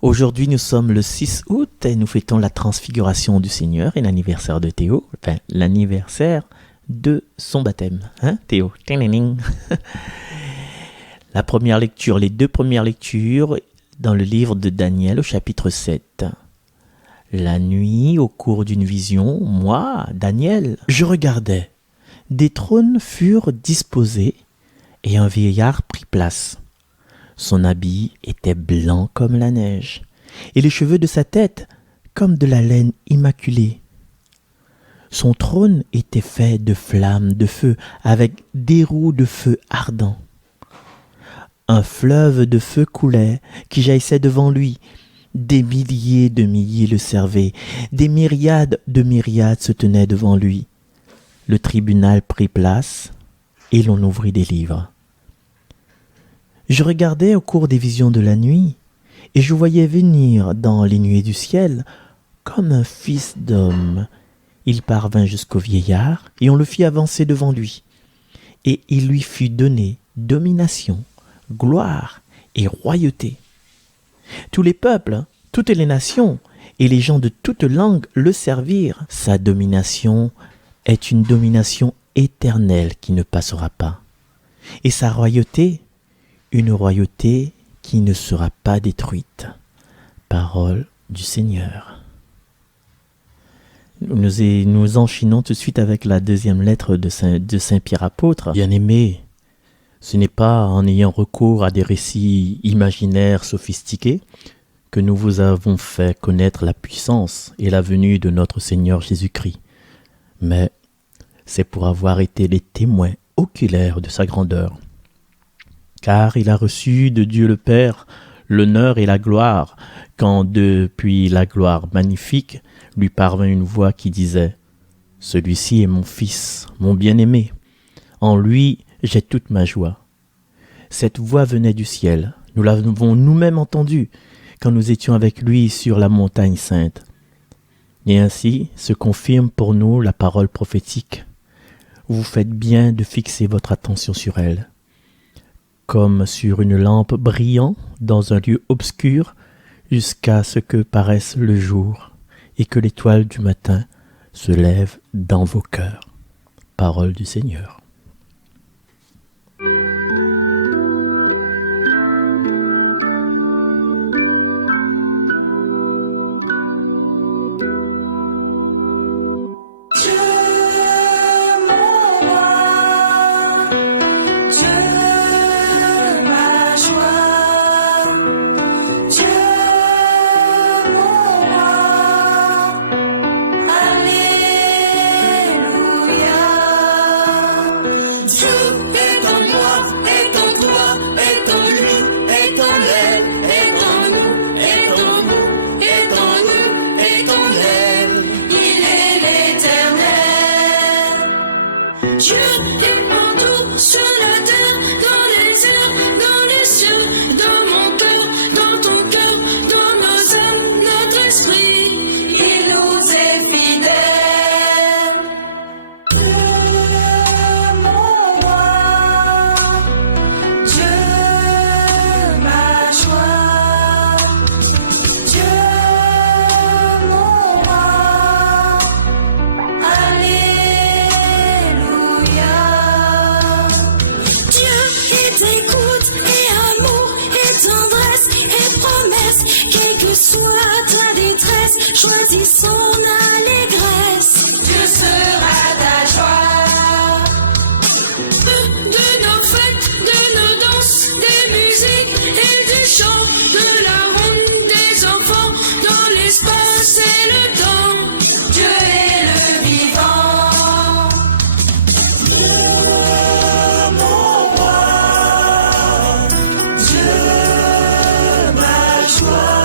Aujourd'hui, nous sommes le 6 août et nous fêtons la transfiguration du Seigneur et l'anniversaire de Théo, enfin l'anniversaire de son baptême. Hein, Théo? La première lecture, les deux premières lectures dans le livre de Daniel au chapitre 7. La nuit, au cours d'une vision, moi, Daniel, je regardais. Des trônes furent disposés et un vieillard prit place. Son habit était blanc comme la neige, et les cheveux de sa tête comme de la laine immaculée. Son trône était fait de flammes de feu, avec des roues de feu ardent. Un fleuve de feu coulait, qui jaillissait devant lui. Des milliers de milliers le servaient, des myriades de myriades se tenaient devant lui. Le tribunal prit place, et l'on ouvrit des livres. Je regardais au cours des visions de la nuit, et je voyais venir dans les nuées du ciel comme un fils d'homme. Il parvint jusqu'au vieillard, et on le fit avancer devant lui. Et il lui fut donné domination, gloire et royauté. Tous les peuples, toutes les nations et les gens de toutes langues le servirent. Sa domination est une domination éternelle qui ne passera pas. Et sa royauté, une royauté qui ne sera pas détruite. Parole du Seigneur. Nous enchaînons tout de suite avec la deuxième lettre de Saint Pierre apôtre. Bien-aimés, ce n'est pas en ayant recours à des récits imaginaires sophistiqués que nous vous avons fait connaître la puissance et la venue de notre Seigneur Jésus-Christ, mais c'est pour avoir été les témoins oculaires de sa grandeur. Car il a reçu de Dieu le Père l'honneur et la gloire, quand depuis la gloire magnifique lui parvint une voix qui disait « Celui-ci est mon Fils, mon bien-aimé, en lui j'ai toute ma joie. » Cette voix venait du ciel, nous l'avons nous-mêmes entendue quand nous étions avec lui sur la montagne sainte. Et ainsi se confirme pour nous la parole prophétique. Vous faites bien de fixer votre attention sur elle. Comme sur une lampe brillant dans un lieu obscur, jusqu'à ce que paraisse le jour et que l'étoile du matin se lève dans vos cœurs. Parole du Seigneur. Choisis son allégresse. Dieu sera ta joie. De nos fêtes, de nos danses, des musiques et du chant, de la ronde des enfants, dans l'espace et le temps. Dieu est le vivant. Dieu, mon roi. Dieu, ma joie.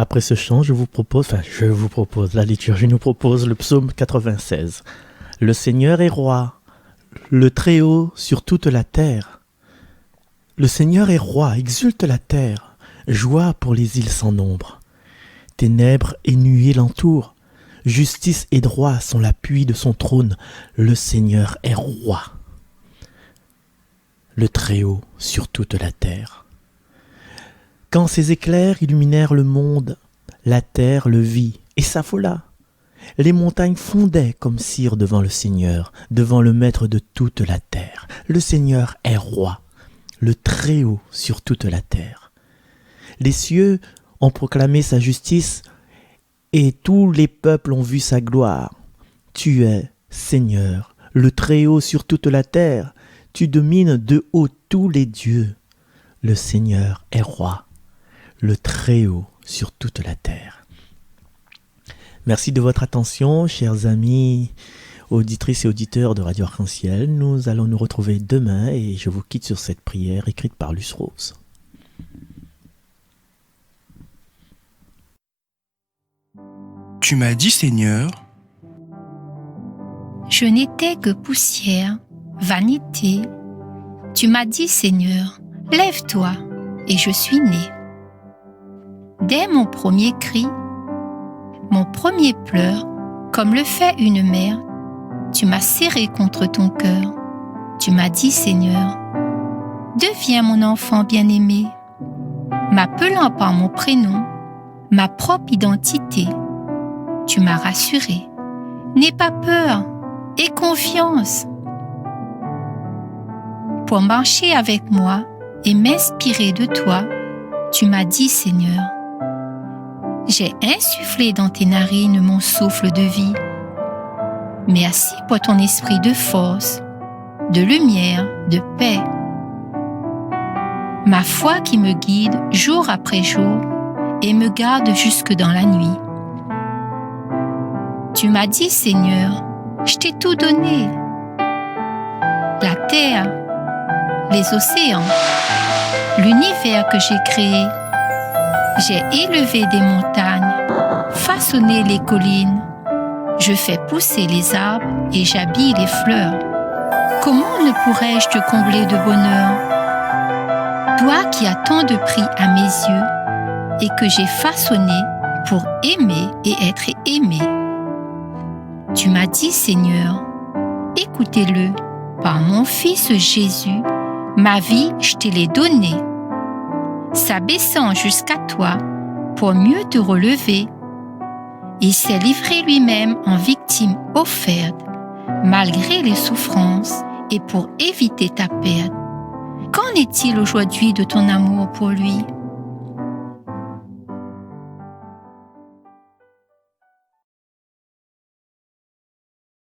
Après ce chant, la liturgie nous propose le psaume 96. Le Seigneur est roi, le Très-Haut sur toute la terre. Le Seigneur est roi, exulte la terre, joie pour les îles sans nombre. Ténèbres et nuées l'entourent, justice et droit sont l'appui de son trône. Le Seigneur est roi, le Très-Haut sur toute la terre. Quand ses éclairs illuminèrent le monde, la terre le vit et s'affola. Les montagnes fondaient comme cire devant le Seigneur, devant le Maître de toute la terre. Le Seigneur est roi, le Très-Haut sur toute la terre. Les cieux ont proclamé sa justice et tous les peuples ont vu sa gloire. Tu es, Seigneur, le Très-Haut sur toute la terre. Tu domines de haut tous les dieux. Le Seigneur est roi, le Très-Haut sur toute la terre. Merci de votre attention, chers amis, auditrices et auditeurs de Radio Arc-en-Ciel. Nous allons nous retrouver demain et je vous quitte sur cette prière écrite par Luce Rose. Tu m'as dit, Seigneur, je n'étais que poussière, vanité. Tu m'as dit, Seigneur, lève-toi, et je suis né. Dès mon premier cri, mon premier pleur, comme le fait une mère, tu m'as serré contre ton cœur. Tu m'as dit, Seigneur, deviens mon enfant bien-aimé, m'appelant par mon prénom, ma propre identité. Tu m'as rassuré. N'aie pas peur, aie confiance. Pour marcher avec moi et m'inspirer de toi, tu m'as dit, Seigneur, j'ai insufflé dans tes narines mon souffle de vie. Merci pour ton esprit de force, de lumière, de paix. Ma foi qui me guide jour après jour et me garde jusque dans la nuit. Tu m'as dit, Seigneur, je t'ai tout donné. La terre, les océans, l'univers que j'ai créé. J'ai élevé des montagnes, façonné les collines. Je fais pousser les arbres et j'habille les fleurs. Comment ne pourrais-je te combler de bonheur? Toi qui as tant de prix à mes yeux et que j'ai façonné pour aimer et être aimé. Tu m'as dit, Seigneur, écoutez-le, par mon Fils Jésus, ma vie, je te l'ai donnée. S'abaissant jusqu'à toi pour mieux te relever. Il s'est livré lui-même en victime offerte, malgré les souffrances et pour éviter ta perte. Qu'en est-il aujourd'hui de ton amour pour lui?